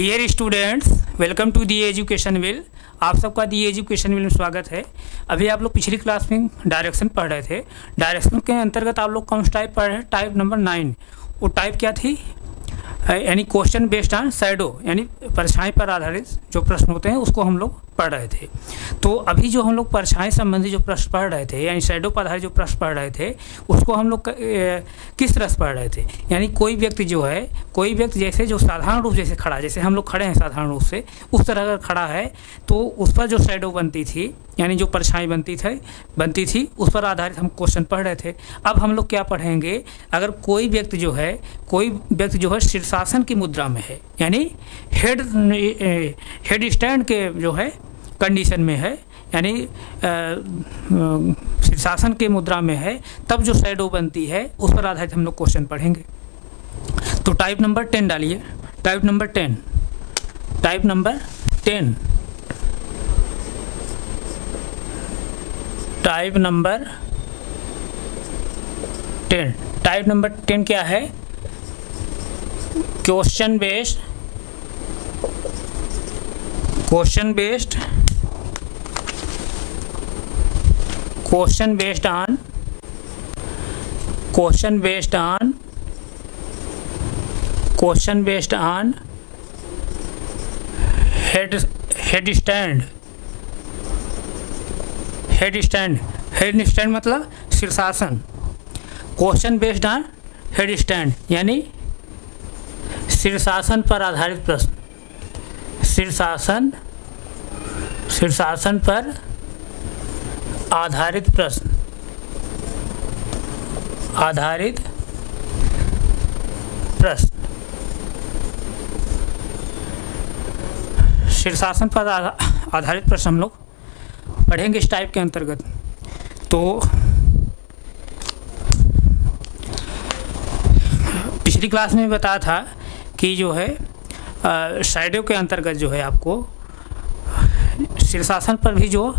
Dear students, welcome to the education will. आप सबका दी education will में स्वागत है। अभी आप लोग पिछली क्लास में डायरेक्शन पढ़ रहे थे। डायरेक्शन के अंतर्गत आप लोग कौन सा टाइप पढ़ रहे हैं? Type number 9। वो टाइप क्या थी? यानी क्वेश्चन बेस्ड ऑन शैडो, यानी परछाई पर आधारित जो प्रश्न होते हैं उसको हम लोग पढ़ रहे थे। तो अभी जो हम लोग परछाई संबंधी जो प्रश्न पढ़ रहे थे, यानी शैडो पर आधारित जो प्रश्न पढ़ रहे थे, उसको हम लोग किस तरह से पढ़ रहे थे? यानी कोई व्यक्ति जैसे जो साधारण रूप जैसे खड़ा, जैसे हम लोग खड़े हैं साधारण रूप से, उस तरह अगर खड़ा है तो उस पर जो शैडो बनती थी, यानी जो परछाई बनती थी उस पर आधारित हम क्वेश्चन पढ़ रहे थे। अब हम लोग क्या पढ़ेंगे? अगर कोई व्यक्ति जो है शीर्षासन की मुद्रा में है, यानी हेड स्टैंड के जो है कंडीशन में है, यानी शीर्षासन के मुद्रा में है, तब जो शैडो बनती है उस पर आधारित हम लोग क्वेश्चन पढ़ेंगे। तो टाइप नंबर 10 डालिए। टाइप नंबर 10 टाइप नंबर 10 क्या है? Question based on head stand मतलब शीर्षासन। Question based on head stand यानी शीर्षासन पर आधारित प्रश्न। शीर्षासन पर आधारित प्रश्न। शीर्षासन पर आधारित प्रश्न हम लोग पढ़ेंगे इस टाइप के अंतर्गत। तो पिछली क्लास में बताया था कि जो है शैडो के अंतर्गत जो है आपको शीर्षासन पर भी जो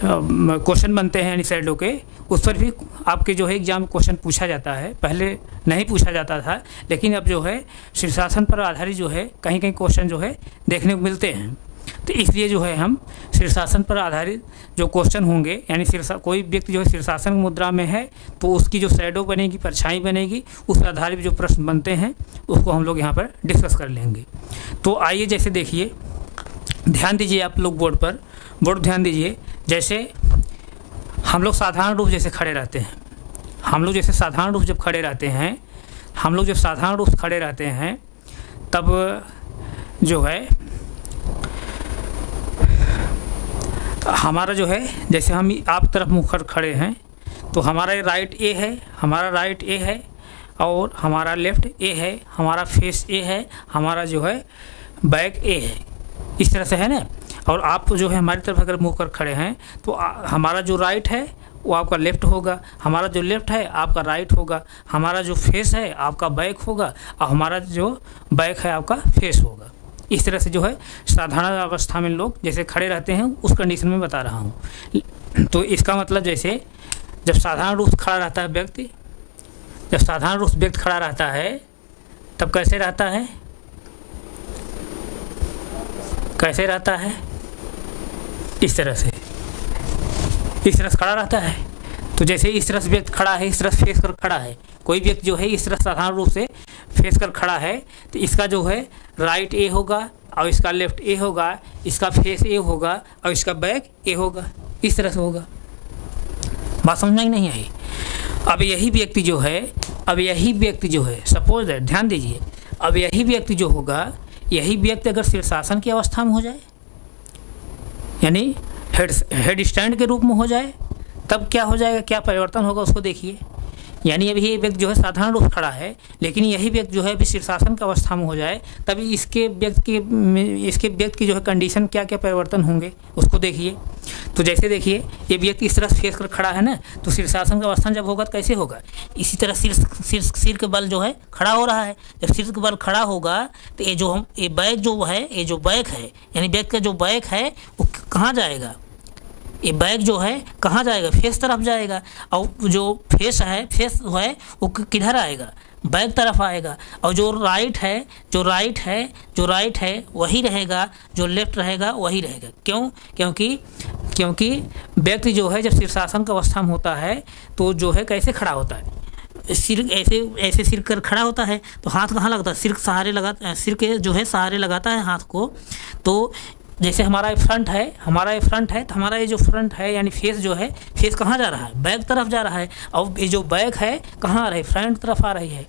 क्वेश्चन बनते हैं, यानी शैडो के, उस पर भी आपके जो है एग्जाम में क्वेश्चन पूछा जाता है। पहले नहीं पूछा जाता था, लेकिन अब जो है शीर्षासन पर आधारित जो है कहीं क्वेश्चन जो है देखने को मिलते हैं। तो इसलिए जो है हम शीर्षासन पर आधारित जो क्वेश्चन होंगे, यानी कोई व्यक्ति जो है शीर्षासन मुद्रा में है तो उसकी जो शैडो बनेगी, परछाई बनेगी, उस आधारित जो प्रश्न बनते हैं उसको हम लोग यहाँ पर डिस्कस कर लेंगे। तो आइए, जैसे देखिए, ध्यान दीजिए आप लोग बोर्ड ध्यान दीजिए। जैसे हम लोग साधारण रूप जैसे खड़े रहते हैं, जब साधारण रूप खड़े रहते हैं तब जो है हमारा जो है, जैसे हम आप तरफ मुँह कर खड़े हैं तो हमारा राइट ए है और हमारा लेफ्ट ए है, हमारा फेस ए है, हमारा जो है बैक ए है, इस तरह से है ना। और आप जो है हमारी तरफ अगर मुँह कर खड़े हैं तो हमारा जो राइट है वो आपका लेफ्ट होगा, हमारा जो लेफ्ट है आपका राइट होगा, हमारा जो फेस है आपका बैक होगा और हमारा जो बैक है आपका फेस होगा। इस तरह से जो है साधारण अवस्था में लोग जैसे खड़े रहते हैं उस कंडीशन में बता रहा हूँ। तो इसका मतलब जैसे जब साधारण रूप खड़ा रहता है व्यक्ति, खड़ा रहता है तब कैसे रहता है? इस तरह से खड़ा रहता है। तो जैसे इस तरह से व्यक्ति खड़ा है, इस तरह से फेस कर खड़ा है, कोई व्यक्ति जो है इस तरह साधारण रूप से फेस कर खड़ा है तो इसका जो है राइट ए होगा और इसका लेफ्ट ए होगा, इसका फेस ए होगा और इसका बैक ए होगा, इस तरह से होगा। बात समझ में नहीं आई? अब यही व्यक्ति जो है सपोज है, ध्यान दीजिए, अब यही व्यक्ति जो होगा, यही व्यक्ति अगर शीर्षासन की अवस्था में हो जाए, यानी हेड स्टैंड के रूप में हो जाए, तब क्या हो जाएगा, क्या परिवर्तन होगा उसको देखिए। यानी अभी ये व्यक्ति जो है साधारण रूप खड़ा है, लेकिन यही व्यक्ति जो है अभी शीर्षासन की अवस्था में हो जाए, तभी इसके व्यक्ति की जो है कंडीशन क्या परिवर्तन होंगे उसको देखिए। तो जैसे देखिए, ये व्यक्ति इस तरह फेस कर खड़ा है ना, तो शीर्षासन का अवस्था जब होगा तो कैसे होगा? इसी तरह सिर के बल जो है खड़ा हो रहा है। जब सिर के बल खड़ा होगा तो ये बैक है, यानी बैक का जो बैक है वो कहाँ जाएगा? ये बैक जो है कहाँ जाएगा? फेस तरफ जाएगा। और जो फेस है वो किधर आएगा? बैक तरफ आएगा, और जो राइट है वही रहेगा, जो लेफ्ट रहेगा वही रहेगा। क्यों? क्योंकि व्यक्ति जो है जब शीर्षासन का अवस्था में होता है तो जो है कैसे खड़ा होता है, सिर ऐसे सिर कर खड़ा होता है, तो हाथ कहाँ लगता है, सिर के जो है सहारे लगाता है हाथ को। तो जैसे हमारा फ्रंट है तो हमारा ये जो फ्रंट है यानी फेस जो है, फेस कहाँ जा रहा है, बैक तरफ जा रहा है, और ये जो बैक है कहाँ आ रही है, फ्रंट तरफ आ रही है।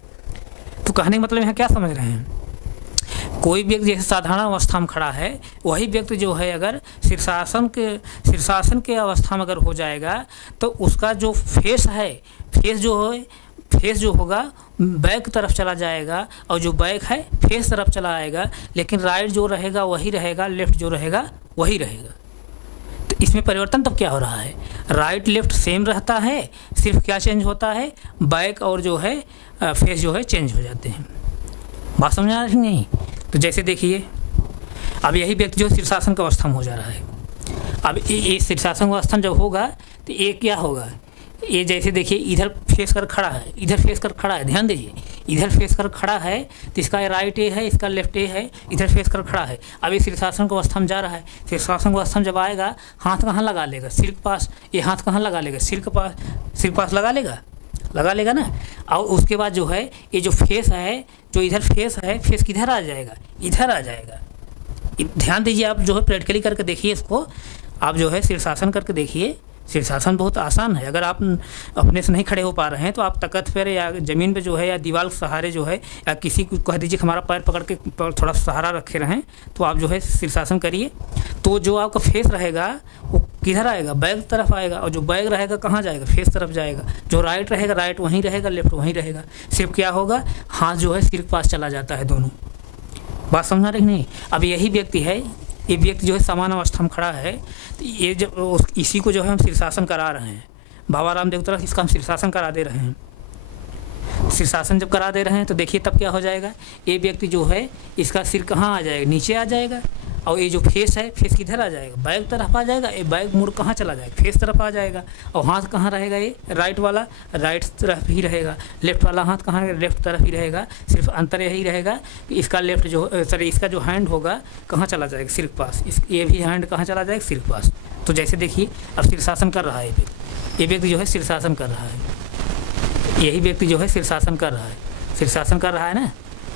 तो कहने का मतलब यहाँ क्या समझ रहे हैं, कोई व्यक्ति जैसे साधारण अवस्था में खड़ा है, वही व्यक्ति जो है अगर शीर्षासन के अवस्था में अगर हो जाएगा तो उसका जो फेस जो होगा बैक तरफ चला जाएगा, और जो बैक है फेस तरफ चला आएगा, लेकिन राइट जो रहेगा वही रहेगा, लेफ्ट जो रहेगा वही रहेगा। तो इसमें परिवर्तन तब क्या हो रहा है, राइट लेफ्ट सेम रहता है, सिर्फ क्या चेंज होता है, बैक और जो है फेस जो है चेंज हो जाते हैं। बात समझ आ रही नहीं? तो जैसे देखिए अब यही व्यक्ति जो शीर्षासन का अवस्था में हो जा रहा है, अब ये शीर्षासन का अवस्था जब होगा तो ये क्या होगा, ये जैसे देखिए इधर फेस कर खड़ा है, ध्यान दीजिए, इधर फेस कर खड़ा है तो इसका राइट ए है, इसका लेफ्ट ए है, इधर फेस कर खड़ा है। अब ये शीर्षासन को अवस्था में जा रहा है, शीर्षासन को अवस्था में जब आएगा हाथ कहाँ लगा लेगा, सिर के पास, ये हाथ कहाँ लगा लेगा, सिर के पास लगा लेगा ना। और उसके बाद जो है ये जो फेस है, जो इधर फेस है, फेस किधर आ जाएगा, इधर आ जाएगा। ध्यान दीजिए, आप जो है प्रैक्टिकली करके देखिए इसको, आप जो है शीर्षासन करके देखिए। शीर्षासन बहुत आसान है, अगर आप अपने से नहीं खड़े हो पा रहे हैं तो आप तख्त पर या ज़मीन पे जो है या दीवार के सहारे जो है, या किसी को कह दीजिए हमारा पैर पकड़ के थोड़ा सहारा रखे रहें, तो आप जो है शीर्षासन करिए। तो जो आपका फेस रहेगा वो किधर आएगा, बैक तरफ आएगा, और जो बैक रहेगा कहाँ जाएगा, फेस तरफ जाएगा। जो राइट रहेगा राइट वहीं रहेगा, लेफ्ट वहीं रहेगा, सिर्फ क्या होगा, हाथ जो है सिर के पास चला जाता है दोनों। बात समझा रही नहीं? अब यही व्यक्ति है, ये व्यक्ति जो है समान अवस्था में खड़ा है, तो ये जब इसी को जो है हम शीर्षासन करा रहे हैं, बाबा रामदेव तरफ इसका हम शीर्षासन करा दे रहे हैं। शीर्षासन जब करा दे रहे हैं तो देखिए तब क्या हो जाएगा, ये व्यक्ति जो है इसका सिर कहाँ आ जाएगा, नीचे आ जाएगा, और ये जो फेस है, फेस किधर आ जाएगा, बैक तरफ आ जाएगा, ये बैक मुड़ कहाँ चला जाएगा, फेस तरफ आ जाएगा। और हाथ कहाँ रहेगा, ये राइट वाला राइट तरफ ही रहेगा, लेफ्ट वाला हाथ कहाँ रहेगा, लेफ्ट तरफ ही रहेगा। सिर्फ अंतर यही रहेगा कि इसका लेफ्ट जो इसका जो हैंड होगा कहाँ चला जाएगा, सिर के पास, ये भी हैंड कहाँ चला जाएगा, सिर के पास। तो जैसे देखिए अब शीर्षासन कर रहा है ये व्यक्ति जो है शीर्षासन कर रहा है, यही व्यक्ति जो है शीर्षासन कर रहा है, शीर्षासन कर रहा है ना,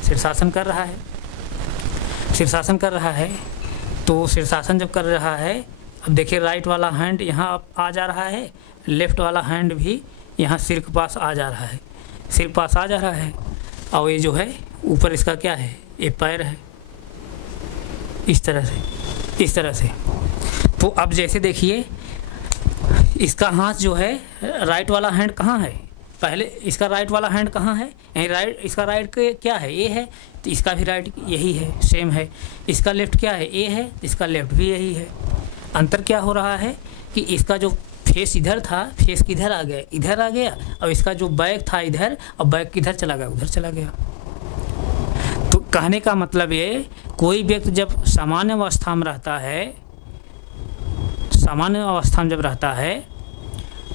शीर्षासन कर रहा है, शीर्षासन कर रहा है। तो शीर्षासन जब कर रहा है, अब देखिए राइट वाला हैंड यहाँ आ जा रहा है, लेफ्ट वाला हैंड भी यहाँ सिर के पास आ जा रहा है, सिर के पास आ जा रहा है। और ये जो है ऊपर इसका क्या है, ये पैर है, इस तरह से। तो अब जैसे देखिए इसका हाथ जो है, राइट वाला हैंड कहाँ है, पहले इसका राइट वाला हैंड कहाँ है, यहीं राइट, इसका राइट क्या है, ये है, तो इसका भी राइट यही है, सेम है। इसका लेफ्ट क्या है, ये है, इसका लेफ्ट भी यही है। अंतर क्या हो रहा है कि इसका जो फेस इधर था, फेस किधर आ गया, इधर आ गया, और इसका जो बैक था इधर, और बैक किधर चला गया, उधर चला गया। तो कहने का मतलब ये, कोई व्यक्ति जब सामान्य अवस्था में रहता है, सामान्य अवस्था में जब रहता है,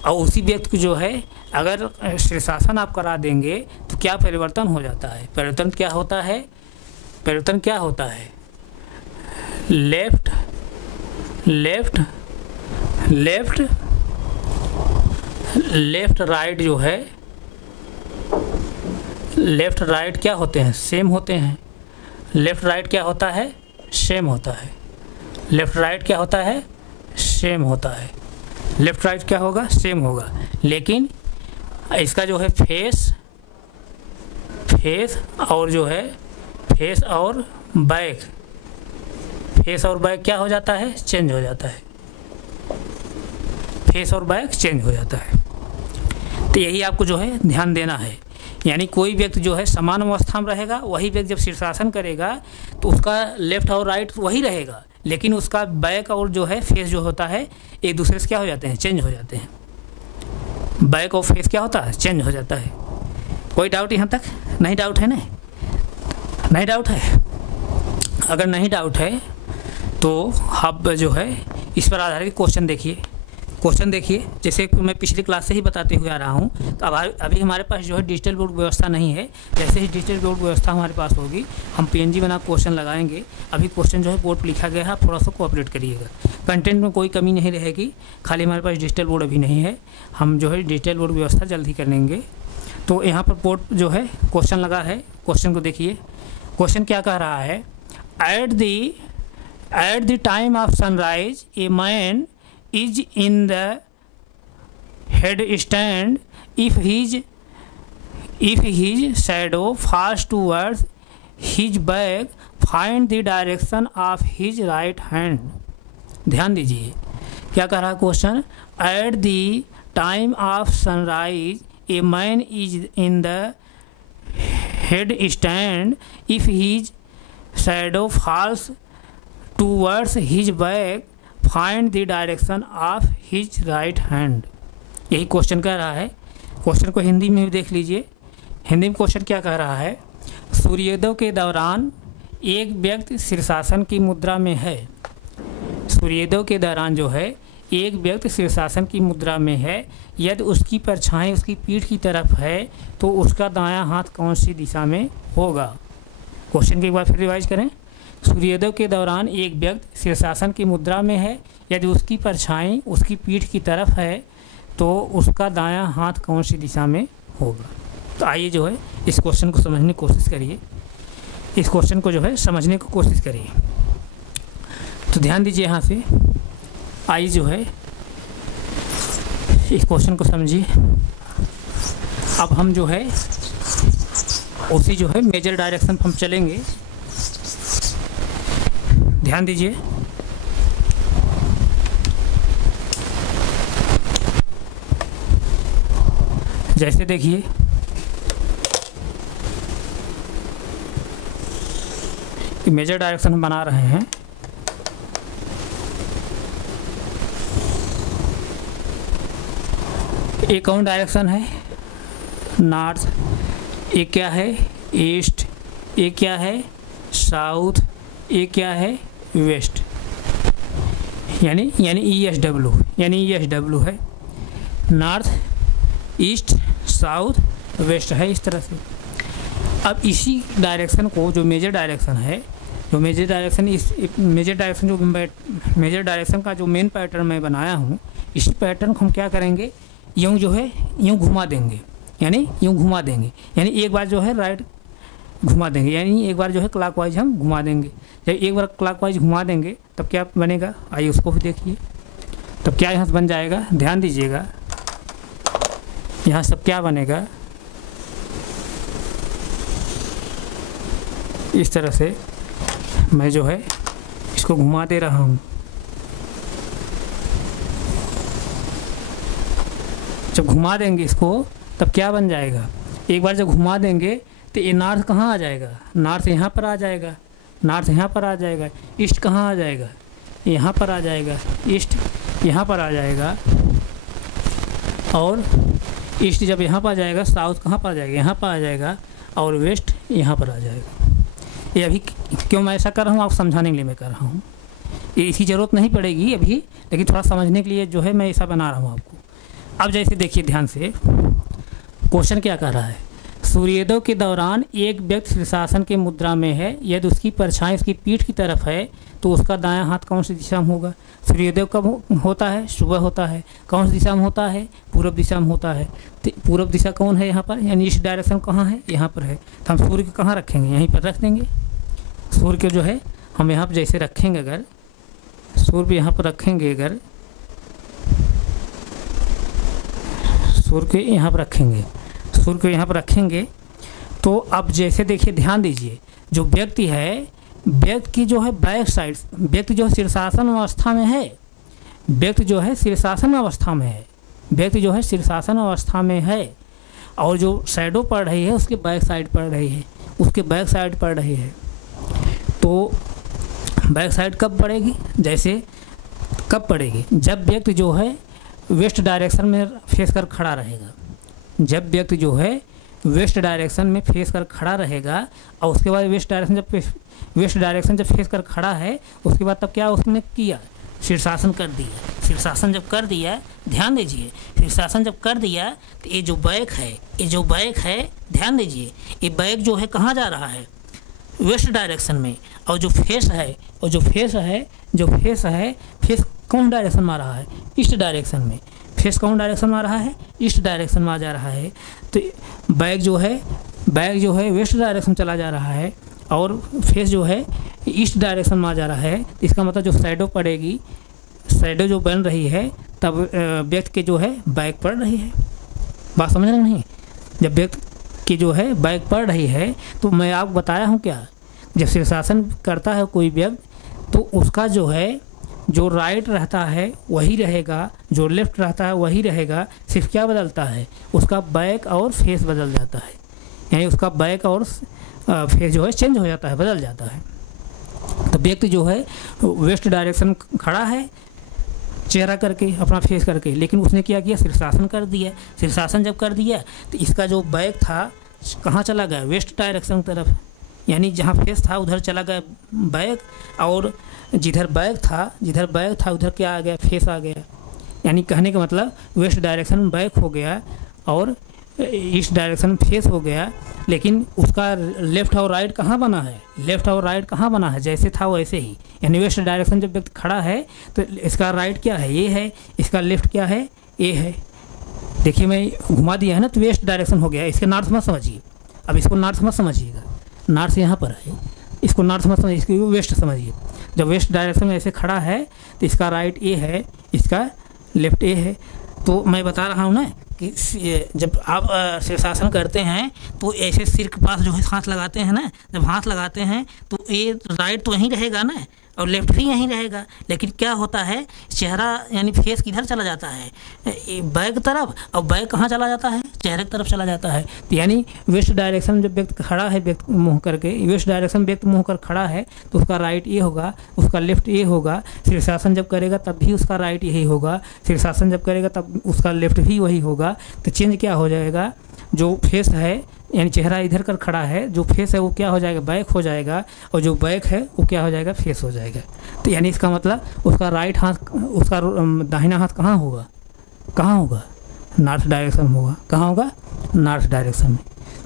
और उसी व्यक्ति को जो है अगर शीर्षासन आप करा देंगे तो क्या परिवर्तन हो जाता है, परिवर्तन क्या होता है, left left left left right जो है, लेफ्ट राइट क्या होते हैं, सेम होते हैं। लेफ्ट राइट क्या होता है, सेम होता है। लेफ्ट राइट क्या होता है, सेम होता है। लेफ्ट राइट क्या होगा, सेम होगा। लेकिन इसका जो है फेस और जो है फेस और बैक क्या हो जाता है, चेंज हो जाता है। फेस और बैक चेंज हो जाता है। तो यही आपको जो है ध्यान देना है। यानी कोई व्यक्ति जो है समान अवस्था में रहेगा, वही व्यक्ति जब शीर्षासन करेगा तो उसका लेफ्ट और राइट वही रहेगा, लेकिन उसका बैक और जो है फेस जो होता है एक दूसरे से क्या हो जाते हैं, चेंज हो जाते हैं। बैक और फेस क्या होता है, चेंज हो जाता है। कोई डाउट यहाँ तक? नहीं डाउट है ना? नहीं डाउट है? अगर नहीं डाउट है तो आप जो है इस पर आधारित क्वेश्चन देखिए। क्वेश्चन देखिए, जैसे कि मैं पिछली क्लास से ही बताते हुए आ रहा हूँ, तो अभी हमारे पास जो है डिजिटल बोर्ड व्यवस्था नहीं है। जैसे ही डिजिटल बोर्ड व्यवस्था हमारे पास होगी, हम PNG बना क्वेश्चन लगाएंगे। अभी क्वेश्चन जो है बोर्ड पर लिखा गया है, आप थोड़ा सा कोऑपरेट करिएगा। कंटेंट में कोई कमी नहीं रहेगी, खाली हमारे पास डिजिटल बोर्ड अभी नहीं है। हम जो है डिजिटल बोर्ड व्यवस्था जल्द ही कर लेंगे। तो यहाँ पर बोर्ड जो है क्वेश्चन लगा है, क्वेश्चन को देखिए। क्वेश्चन क्या कह रहा है, eight the time of sunrise a man is in the headstand if his shadow falls towards his back, find the direction of his right hand। ध्यान दीजिए क्या कह रहा है question. At the time of sunrise a man is in the head stand if his shadow falls towards his back, find the direction of his right hand. यही question कह रहा है। क्वेश्चन को हिंदी में भी देख लीजिए। हिंदी में क्वेश्चन क्या कह रहा है, सूर्योदय के दौरान एक व्यक्ति शीर्षासन की मुद्रा में है। सूर्योदय के दौरान जो है एक व्यक्ति शीर्षासन की मुद्रा में है। यदि उसकी परछाई उसकी पीठ की तरफ है तो उसका दायां हाथ कौन सी दिशा में होगा। क्वेश्चन की एक बार फिर रिवाइज करें। सूर्योदय के दौरान एक व्यक्ति शीर्षासन की मुद्रा में है। यदि उसकी परछाई उसकी पीठ की तरफ है तो उसका दायां हाथ कौन सी दिशा में होगा। तो आइए जो है इस क्वेश्चन को समझने की कोशिश करिए। इस क्वेश्चन को जो है समझने की कोशिश करिए। तो ध्यान दीजिए यहाँ से, आइए जो है इस क्वेश्चन को समझिए। अब हम जो है उसी जो है मेजर डायरेक्शन पर हम चलेंगे। ध्यान दीजिए, जैसे देखिए मेजर डायरेक्शन हम बना रहे हैं। एक कौन डायरेक्शन है, नॉर्थ। एक क्या है, ईस्ट। एक क्या है, साउथ। एक क्या है, वेस्ट। यानी ESW, यानी ESW है। नॉर्थ, ईस्ट, साउथ, वेस्ट है, इस तरह से। अब इसी डायरेक्शन को जो मेजर डायरेक्शन है, जो मेजर डायरेक्शन का जो मेन पैटर्न मैं बनाया हूँ, इसी पैटर्न को हम क्या करेंगे, यूँ जो है यूँ घुमा देंगे। यानी यूँ घुमा देंगे, यानी एक बार जो है राइट घुमा देंगे, यानी एक बार जो है क्लॉकवाइज हम घुमा देंगे। जब एक बार क्लॉकवाइज घुमा देंगे तब क्या बनेगा, आइए उसको भी देखिए। तब क्या यहाँ से बन जाएगा, ध्यान दीजिएगा, यहाँ सब क्या बनेगा, इस तरह से मैं जो है इसको घुमा दे रहा हूँ। जब घुमा देंगे इसको तब क्या बन जाएगा, एक बार जब घुमा देंगे तो ये नॉर्थ कहाँ आ जाएगा, नॉर्थ यहाँ पर आ जाएगा, नॉर्थ यहाँ पर आ जाएगा। ईस्ट कहाँ आ जाएगा, यहाँ पर आ जाएगा। ईस्ट यहाँ पर आ जाएगा, और ईस्ट जब यहाँ पर आ जाएगा, साउथ कहाँ पर आ जाएगा, यहाँ पर आ जाएगा, और वेस्ट यहाँ पर आ जाएगा। ये अभी क्यों मैं ऐसा कर रहा हूँ, आपको समझाने के लिए मैं कर रहा हूँ। ये इसकी ज़रूरत नहीं पड़ेगी अभी, लेकिन थोड़ा समझने के लिए जो है मैं ऐसा बना रहा हूँ आपको। अब जैसे देखिए ध्यान से, क्वेश्चन क्या कर रहा है, सूर्योदय के दौरान एक व्यक्ति शीर्षासन के मुद्रा में है। यदि उसकी परछाई उसकी पीठ की तरफ है तो उसका दायां हाथ कौन सी दिशा में होगा। सूर्योदय कब होता है, सुबह होता है। कौन सी दिशा में होता है, पूर्व दिशा में होता है। तो पूर्व दिशा कौन है यहाँ पर, यानी इस डायरेक्शन कहाँ है, यहाँ पर है। तो हम सूर्य को कहाँ रखेंगे, यहीं पर रख देंगे। सूर्य को जो है हम यहाँ पर जैसे रखेंगे, अगर सूर्य यहाँ पर रखेंगे, अगर सूर्य को यहाँ पर रखेंगे, सूर्य को यहाँ पर रखेंगे तो अब जैसे देखिए, ध्यान दीजिए, जो व्यक्ति है, व्यक्ति की जो है बैक साइड, व्यक्ति जो है शीर्षासन अवस्था में है, व्यक्ति जो है शीर्षासन अवस्था में है, व्यक्ति जो है शीर्षासन अवस्था में है, और जो शैडो पड़ रही है उसके बैक साइड पड़ रही है, उसके बैक साइड पड़ रही है। तो बैक साइड कब पड़ेगी, जैसे कब पड़ेगी, जब व्यक्ति जो है वेस्ट डायरेक्शन में फेस कर खड़ा रहेगा। जब व्यक्ति जो है वेस्ट डायरेक्शन में फेस कर खड़ा रहेगा, और उसके बाद वेस्ट डायरेक्शन जब फेस कर खड़ा है, उसके बाद तब क्या उसने किया, शीर्षासन कर दिया। शीर्षासन जब कर दिया, ध्यान दीजिए, शीर्षासन जब कर दिया तो ये जो बैक है ध्यान दीजिए, ये बैक जो है कहाँ जा रहा है, वेस्ट डायरेक्शन में। और जो फेस है, फेस कौन डायरेक्शन में आ रहा है, ईस्ट डायरेक्शन में। फेस कौन डायरेक्शन में आ रहा है, ईस्ट डायरेक्शन में आ जा रहा है। तो बैक जो है वेस्ट डायरेक्शन चला जा रहा है और फेस जो है ईस्ट डायरेक्शन में आ जा रहा है। इसका मतलब जो शैडो पड़ेगी, शैडो जो बन रही है, तब व्यक्ति के जो है बैक पड़ रही है। बात समझ रहे नहीं? जब व्यक्ति की जो है बैक पड़ रही है, तो मैं आपको बताया हूँ क्या, जब शीर्षासन करता है कोई व्यक्ति तो उसका जो है जो राइट रहता है वही रहेगा, जो लेफ्ट रहता है वही रहेगा। सिर्फ क्या बदलता है, उसका बैक और फेस बदल जाता है, यानी उसका बैक और फेस जो है चेंज हो जाता है, बदल जाता है। तो व्यक्ति जो है वेस्ट डायरेक्शन खड़ा है चेहरा करके, अपना फेस करके, लेकिन उसने क्या किया, शीर्षासन कर दिया। शीर्षासन जब कर दिया तो इसका जो बैक था कहाँ चला गया, वेस्ट डायरेक्शन तरफ, यानी जहाँ फेस था उधर चला गया बैक, और जिधर बैक था उधर क्या आ गया, फेस आ गया। यानी कहने का मतलब वेस्ट डायरेक्शन बैक हो गया और ईस्ट डायरेक्शन फेस हो गया, लेकिन उसका लेफ़्ट और राइट कहाँ बना है, जैसे था वैसे ही। यानी वेस्ट डायरेक्शन जब व्यक्ति खड़ा है तो इसका राइट क्या है, ये है, इसका लेफ़्ट क्या है, ये है। देखिए मैं घुमा दिया है ना, तो वेस्ट डायरेक्शन हो गया। इसके नॉर्थ मत समझिए, अब इसको नॉर्थ मत समझिएगा, नॉर्थ यहाँ पर है, इसको नॉर्थ मत समझिए, इसको वेस्ट समझिए। जब वेस्ट डायरेक्शन में ऐसे खड़ा है तो इसका राइट ए है, इसका लेफ्ट ए है। तो मैं बता रहा हूँ ना कि जब आप शीर्षासन करते हैं तो ऐसे सिर के पास जो है हाथ लगाते हैं ना, जब हाथ लगाते हैं तो ये राइट तो यहीं रहेगा ना और लेफ्ट भी यहीं रहेगा, लेकिन क्या होता है, चेहरा यानी फेस किधर चला जाता है, बैक तरफ, और बैक कहाँ चला जाता है, चेहरे की तरफ चला जाता है। तो यानी वेस्ट डायरेक्शन जब व्यक्ति खड़ा है, व्यक्ति मुँह करके, वेस्ट डायरेक्शन व्यक्ति मुँह कर खड़ा है तो उसका राइट ये होगा, उसका लेफ्ट ये होगा। शीर्षासन जब करेगा तब भी उसका राइट यही होगा, शीर्षासन जब करेगा तब उसका लेफ्ट भी वही होगा। तो चेंज क्या हो जाएगा, जो फेस है यानी चेहरा इधर कर खड़ा है, जो फेस है वो क्या हो जाएगा, बैक हो जाएगा, और जो बैक है वो क्या हो जाएगा, फेस हो जाएगा। तो यानी इसका मतलब उसका राइट हाथ, उसका दाहिना हाथ कहाँ होगा, नॉर्थ डायरेक्शन में होगा। कहाँ होगा, नॉर्थ डायरेक्शन में।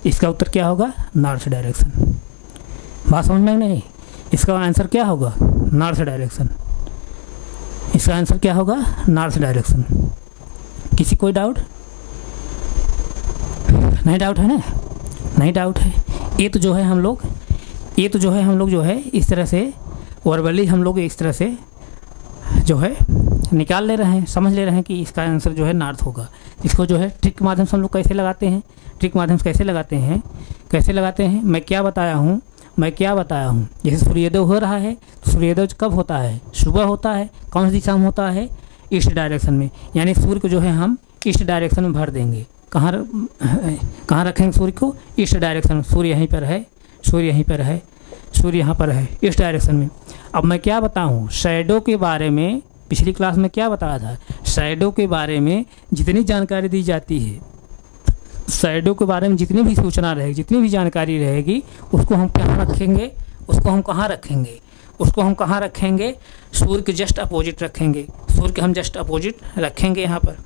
इसका उत्तर क्या होगा, नॉर्थ डायरेक्शन। बात समझ में नहीं? इसका आंसर क्या होगा, नॉर्थ डायरेक्शन। इसका आंसर क्या होगा, नॉर्थ डायरेक्शन। किसी कोई डाउट नहीं? डाउट है ना? नहीं डाउट है। ये तो जो है हम लोग जो है इस तरह से वर्बली हम लोग इस तरह से जो है निकाल ले रहे हैं, समझ ले रहे हैं कि इसका आंसर जो है नॉर्थ होगा। इसको जो है ट्रिक के माध्यम से हम लोग कैसे लगाते हैं, कैसे लगाते हैं मैं क्या बताया हूँ। जैसे सूर्योदय हो रहा है तो सूर्योदय कब होता है, सुबह होता है। कौन सी दिशा में होता है, ईस्ट डायरेक्शन में। यानी सूर्य को जो है हम ईस्ट डायरेक्शन में भर देंगे। कहाँ रखेंगे सूर्य को, ईस्ट डायरेक्शन में। सूर्य यहीं पर है, सूर्य यहाँ पर है, ईस्ट डायरेक्शन में। अब मैं क्या बताऊँ शैडो के बारे में, पिछली क्लास में क्या बताया था, शैडो के बारे में जितनी जानकारी दी जाती है, शैडो के बारे में जितनी भी सूचना रहेगी, जितनी भी जानकारी रहेगी, उसको हम कहाँ रखेंगे, सूर्य के जस्ट अपोजिट रखेंगे। सूर्य के हम जस्ट अपोजिट रखेंगे यहाँ पर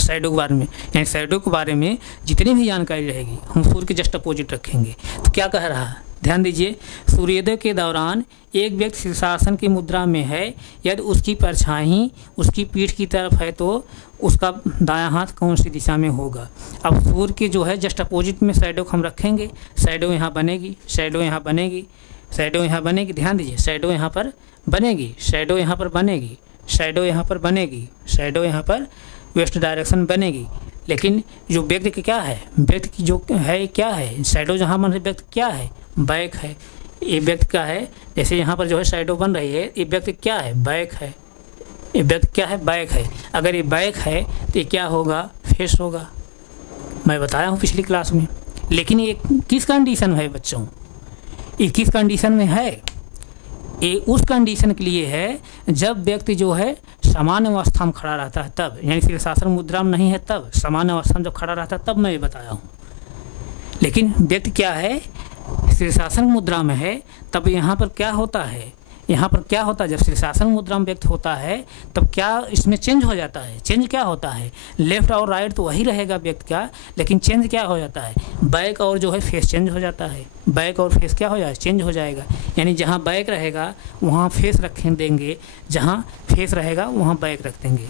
शैडो के बारे में। यानी शैडो के बारे में जितनी भी जानकारी रहेगी हम सूर्य के जस्ट अपोजिट रखेंगे। तो क्या कह रहा है, ध्यान दीजिए, सूर्योदय के दौरान एक व्यक्ति शीर्षासन की मुद्रा में है, यदि उसकी परछाई उसकी पीठ की तरफ है तो उसका दायां हाथ कौन सी दिशा में होगा। अब सूर्य के जो है जस्ट अपोजिट में शैडो को हम रखेंगे, शैडो यहाँ बनेगी, ध्यान दीजिए, शैडो यहाँ पर बनेगी, वेस्ट डायरेक्शन बनेगी। लेकिन जो व्यक्ति की क्या है, व्यक्ति की जो है क्या है, शैडो जहाँ बन रही व्यक्ति क्या है, बैक है। ये व्यक्ति का है, जैसे यहाँ पर जो है शैडो बन रही है, ये व्यक्ति क्या है, बैक है। ये व्यक्ति क्या है, बैक है। अगर ये बैक है तो ये क्या होगा, फेस होगा। मैं बताया हूँ पिछली क्लास में। लेकिन ये किस कंडीशन में है बच्चों, ये किस कंडीशन में है, ये उस कंडीशन के लिए है जब व्यक्ति जो है सामान्य अवस्था में खड़ा रहता है तब, यानी शीर्षासन मुद्रा में नहीं है तब, सामान्य अवस्था में जब खड़ा रहता है तब मैं ये बताया हूँ। लेकिन व्यक्ति क्या है, शीर्षासन मुद्रा में है, तब यहाँ पर क्या होता है, यहाँ पर क्या होता है, जब शीर्षासन मुद्रा में व्यक्त होता है तब क्या इसमें चेंज हो जाता है। चेंज क्या होता है, लेफ्ट और राइट तो वही रहेगा व्यक्त का, लेकिन चेंज क्या हो जाता है, बैक और जो है फेस चेंज हो जाता है। बैक और फेस क्या हो जाएगा, चेंज हो जाएगा। यानी जहाँ बैक रहेगा वहाँ फेस रखें देंगे, जहाँ फेस रहेगा वहाँ बैक रख देंगे।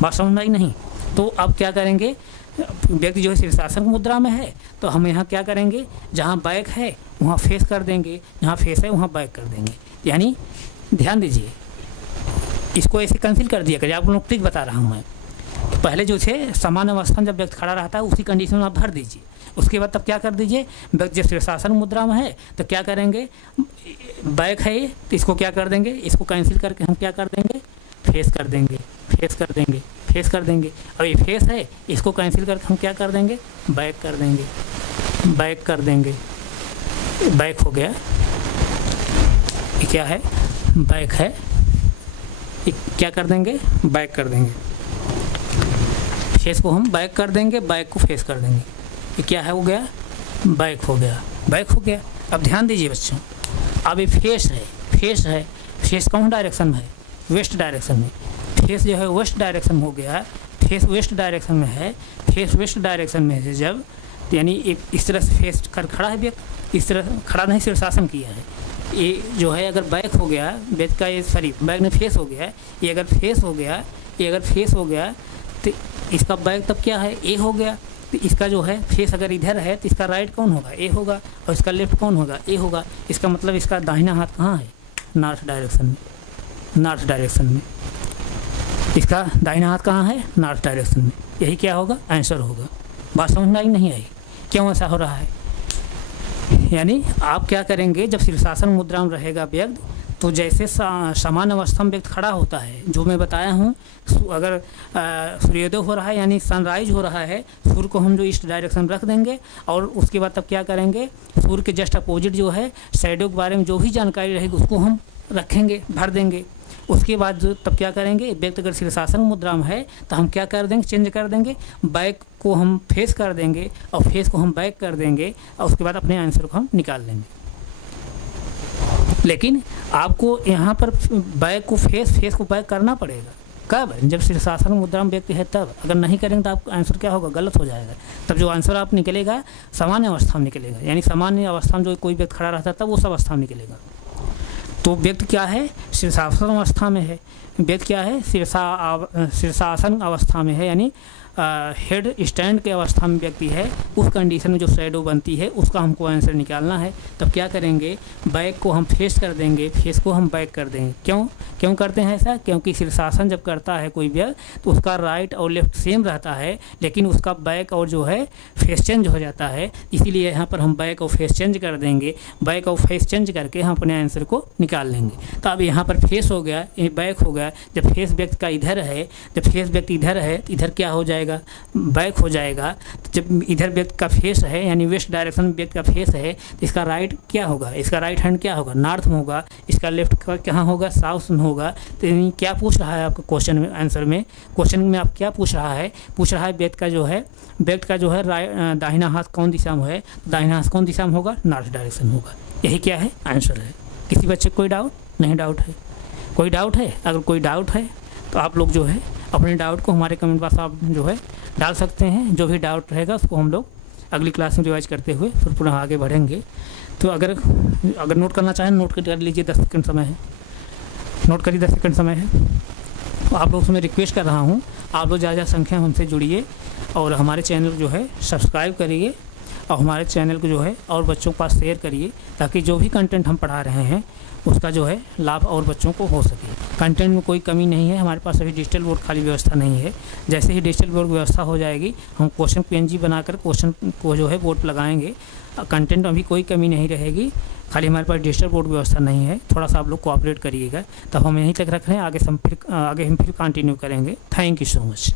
बात समझ में आई नहीं? तो अब क्या करेंगे, व्यक्ति जो है शीर्षासन मुद्रा में है तो हम यहाँ क्या करेंगे, जहाँ बैक है वहाँ फेस कर देंगे, जहाँ फेस है वहाँ बैक कर देंगे। यानी ध्यान दीजिए, इसको ऐसे कैंसिल कर दिया करिए। आप लोग ट्रिक बता रहा हूँ मैं। पहले जो थे समान अवस्था में जब व्यक्ति खड़ा रहता है उसी कंडीशन में आप भर दीजिए। उसके बाद तब क्या कर दीजिए, व्यक्ति जब शीर्षासन मुद्रा में है तो क्या करेंगे, बैक है ये तो इसको क्या कर देंगे, इसको कैंसिल करके हम क्या कर देंगे, फेस कर देंगे, फेस कर देंगे, फेस कर देंगे। और ये फेस है इसको कैंसिल करके हम क्या कर देंगे, बैक कर देंगे, बैक कर देंगे। बैक हो गया, ये क्या है, बैक है, ये क्या कर देंगे, बैक कर देंगे। फेस को हम बैक कर देंगे, बैक को फेस कर देंगे। ये क्या है, हो गया, बैक हो गया, बैक हो गया। अब ध्यान दीजिए बच्चों, अब ये फेस है, फेस है, फेस कौन डायरेक्शन में है, वेस्ट डायरेक्शन में। फेस जो है वेस्ट डायरेक्शन हो गया, फेस वेस्ट डायरेक्शन में है, फेस वेस्ट डायरेक्शन में है जब, यानी इस तरह से फेस कर खड़ा है व्यक्ति, इस तरह खड़ा नहीं शीर्षासन किया है। ये जो है अगर बैक हो गया व्यक्ति का, ये सॉरी बैक में फेस हो गया, ये अगर फेस हो गया, ये अगर फेस हो गया तो इसका बैक तब क्या है, ए हो गया। तो इसका जो है फेस अगर इधर है तो इसका राइट कौन होगा, ए होगा, और इसका लेफ्ट कौन होगा, ए होगा। इसका मतलब इसका दाहिना हाथ कहाँ है, नॉर्थ डायरेक्शन में, नॉर्थ डायरेक्शन में। इसका दाहिना हाथ कहाँ है, नॉर्थ डायरेक्शन में। यही क्या होगा, आंसर होगा। बात समझ में आई नहीं आई, क्यों ऐसा हो रहा है? यानी आप क्या करेंगे, जब शीर्षासन मुद्रा में रहेगा व्यक्ति तो जैसे समान अवस्था में व्यक्ति खड़ा होता है, जो मैं बताया हूँ, अगर सूर्योदय हो रहा है यानी सनराइज हो रहा है, सूर्य को हम जो ईस्ट डायरेक्शन रख देंगे और उसके बाद तब क्या करेंगे, सूर्य के जस्ट अपोजिट जो है शैडो के बारे में जो भी जानकारी रहेगी उसको हम रखेंगे, भर देंगे। उसके बाद जो तब क्या करेंगे, व्यक्ति अगर शीर्षासन मुद्रा में है तो हम क्या कर देंगे, चेंज कर देंगे, बैक को हम फेस कर देंगे और फेस को हम बैक कर देंगे और उसके बाद अपने आंसर को हम निकाल लेंगे। लेकिन आपको यहाँ पर बैक को फेस को बैक करना पड़ेगा। कब, जब शीर्षासन मुद्रा में व्यक्ति है तब। अगर नहीं करेंगे तो आपका आंसर क्या होगा, गलत हो जाएगा। तब जो आंसर आप निकलेगा सामान्य अवस्था में निकलेगा, यानी सामान्य अवस्था में जो कोई व्यक्ति खड़ा रहता है तब उस अवस्था में निकलेगा। तो व्यक्ति क्या है, शीर्षासन अवस्था में है, व्यक्ति क्या है, शीर्षासन अवस्था में है, यानी हेड स्टैंड के अवस्था में व्यक्ति है। उस कंडीशन में जो शैडो बनती है उसका हमको आंसर निकालना है। तब क्या करेंगे, बैक को हम फेस कर देंगे, फेस को हम बैक कर देंगे। क्यों करते हैं ऐसा, क्योंकि शीर्षासन जब करता है कोई व्यक्ति तो उसका राइट और लेफ्ट सेम रहता है, लेकिन उसका बैक और जो है फेस चेंज हो जाता है। इसीलिए यहाँ पर हम बैक और फेस चेंज कर देंगे, बैक और फेस चेंज करके हम अपने आंसर को निकाल लेंगे। तो अब यहाँ पर फेस हो गया, ये बैक हो गया। जब फेस व्यक्ति का इधर है, जब फेस व्यक्ति इधर है तो इधर क्या हो जाएगा, बैक हो जाएगा। तो जब इधर व्यक्ति का फेस है यानी वेस्ट डायरेक्शन में व्यक्ति का फेस है तो इसका राइट क्या होगा, इसका राइट हैंड क्या होगा, नॉर्थ में होगा। इसका लेफ्ट का कहाँ होगा, साउथ में होगा। तो क्या पूछ रहा है आपका क्वेश्चन में, आंसर में, क्वेश्चन में आप क्या पूछ रहा है, व्यक्ति का जो है दाहिना हाथ कौन दिशा में है, दाहिना हाथ कौन दिशा में होगा, नॉर्थ डायरेक्शन होगा। यही क्या है, आंसर है। किसी बच्चे को कोई डाउट नहीं, डाउट है, कोई डाउट है? अगर कोई डाउट है तो आप लोग जो है अपने डाउट को हमारे कमेंट बॉक्स आप जो है डाल सकते हैं। जो भी डाउट रहेगा उसको हम लोग अगली क्लास में रिवाइज करते हुए फिर पुनः आगे बढ़ेंगे। तो अगर नोट करना चाहें नोट कर लीजिए, 10 सेकंड समय है, नोट करिए, 10 सेकंड समय है। तो आप लोग से मैं रिक्वेस्ट कर रहा हूँ, आप लोग ज़्यादा संख्या हमसे जुड़िए और हमारे चैनल जो है सब्सक्राइब करिए और हमारे चैनल को जो है और बच्चों के पास शेयर करिए, ताकि जो भी कंटेंट हम पढ़ा रहे हैं उसका जो है लाभ और बच्चों को हो सके। कंटेंट में कोई कमी नहीं है, हमारे पास अभी डिजिटल बोर्ड खाली व्यवस्था नहीं है। जैसे ही डिजिटल बोर्ड व्यवस्था हो जाएगी हम क्वेश्चन PNG बनाकर क्वेश्चन को जो है बोर्ड पर लगाएंगे। कंटेंट में अभी कोई कमी नहीं रहेगी, खाली हमारे पास डिजिटल बोर्ड व्यवस्था नहीं है। थोड़ा सा आप लोग कोऑपरेट करिएगा। तब हम यहीं तक रख रहे हैं, आगे हम फिर कंटिन्यू करेंगे। Thank you so much.